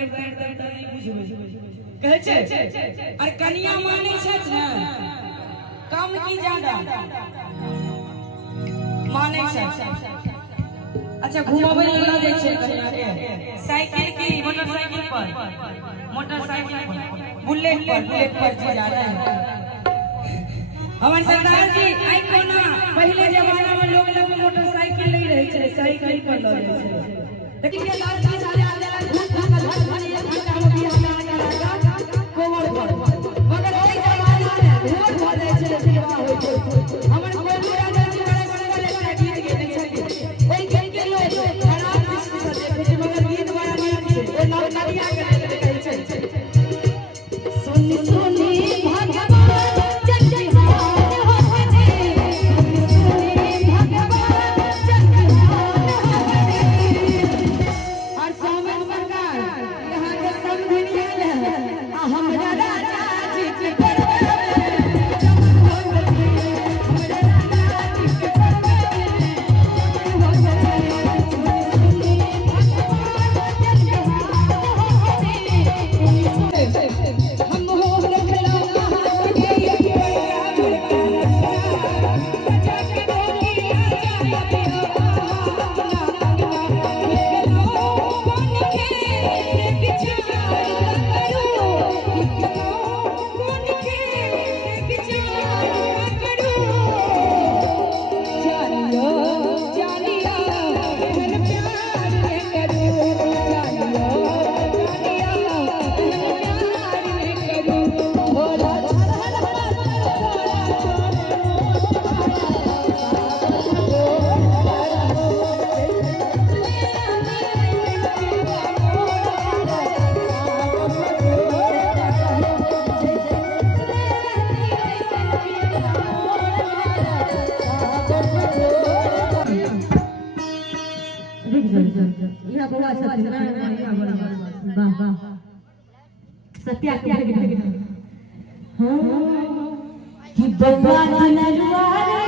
पैर पैर पैर नहीं बुझबै कहै छै और कन्या माने छै ना कम की ज्यादा माने छै। अच्छा घुमाबै लगा दै छै कन्या के साइकिल की मोटरसाइकिल पर बुलेट पर जा रहा है। हमारे सरदार जी आई कोना पहले जमाना में लोग मोटरसाइकिल नहीं रहे थे साइकिल पर लगे थे लेकिन के लाल की सारे आले धूप का घर भरी घंटा में भी हमारा लगा कोमर पर मगर ओई जमाना में धूप हो जाय छै सिलवा होय छै। हमर कोई राजा जी बड़े सुंदर एकटा गीत गेने छै ओई गीत के लोग खराब दृष्टि से देखे छै मगर गीत बड़ा नीक छै ओ नवनरिया के कहै छै सुनी सुनी भगवान सत्या कि बउआ दुलरुआ